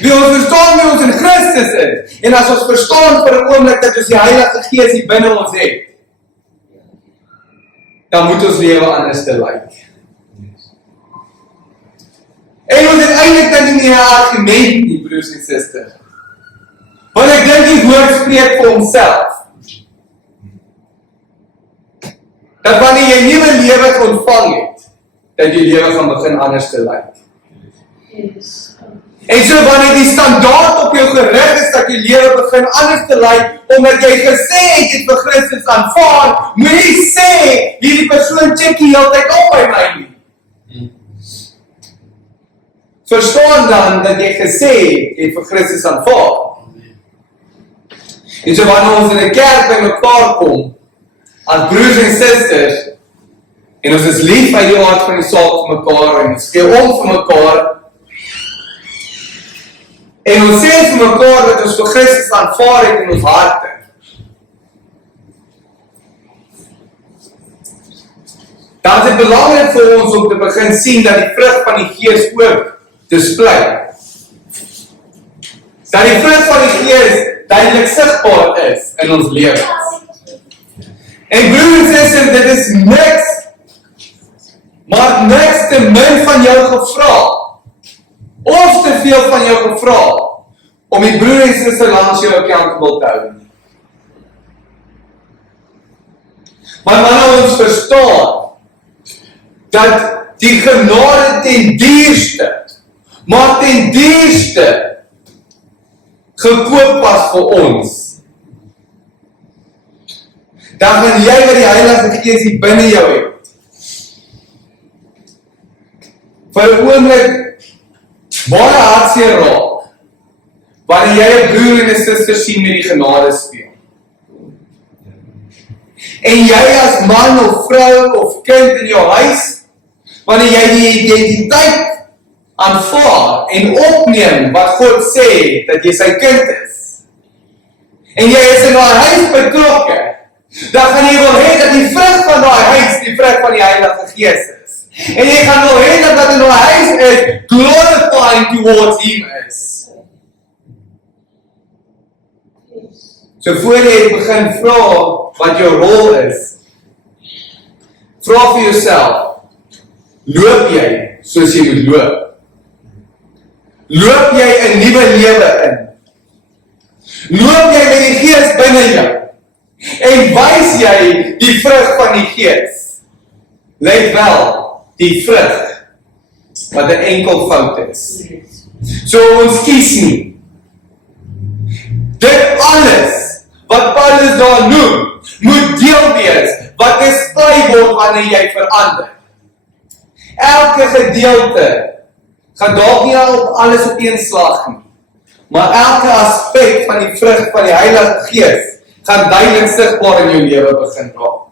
wie ons verstaan wie ons in Christus is, en as ons verstaan vir 'n oomblik dat ons die Heilige Gees hier binne ons het, dan moet ons lewe anders te lyk. En ons het eintlik dan nie 'n argument nie, broers en susters. Want ek dink die woord spreek vir homself. Dat wanneer jy nuwe lewe ontvang het, dat jy lewe gaan begin anders te lyk. En so wanneer die standaard op jou gerig is dat jy lewe begin anders te lyk, omdat jy gesê het jy vir Christus aanvaar, moet jy sê, hierdie persoon check die hele tyd op by my nie. Verstaan dan dat jy gesê het jy vir Christus aanvaar. En so wanneer ons in 'n kerk by mekaar kom, as broers en susters, en ons is lief uit die aard van die saak vir mekaar, en ons gee om vir mekaar, en ons sê vir mekaar dat ons vir Christus aanvaar het in ons harte. Dan is dit belangrik vir ons om te begin sien dat die vrug van die Gees ook display. Dat die vrug van die Gees duidelik sigbaar is in ons lewens. En broer en suster, dit is niks, maar niks te min van jou gevra, of te veel van jou gevra, om die broer en suster langs jou accountable te hou. Maar wanneer ons verstaan, dat die genade ten duurste, maar ten duurste, gekoop was vir ons, dan gaan jy wat die Heilige Gees hier binne jou het, vir 'n oomblik baie hartseer raak, wanneer jy 'n broer en 'n suster sien met die genade speel. En jy as man of vrou of kind in jou huis, wanneer jy die identiteit aanvaar en opneem wat God sê, dat jy sy kind is, en jy is in daai huis betrokke, dan gaan jy wil hê dat die vrug van daai huis die vrug van die Heilige Gees is. En jy gaan wil hê dat in daai huis is glorified inclined towards him is. Yes. So voor jy begin vra wat jou rol is, vra vir jouself, loop jy soos jy moet loop? Loop jy 'n nuwe lewe in? Loop jy met die Gees binne jou? En wys jy die vrug van die Gees? Let wel, die vrug wat 'n enkel fout is. Yes. So ons kies nie. Dit alles wat Paulus daar noem, moet deel wees wat gesprei word wanneer jy verander. Elke gedeelte gaan dalk nie op alles op een slag nie, maar elke aspek van die vrug van die Heilige Gees gaan duidelik sigbaar in jou lewe begin raak.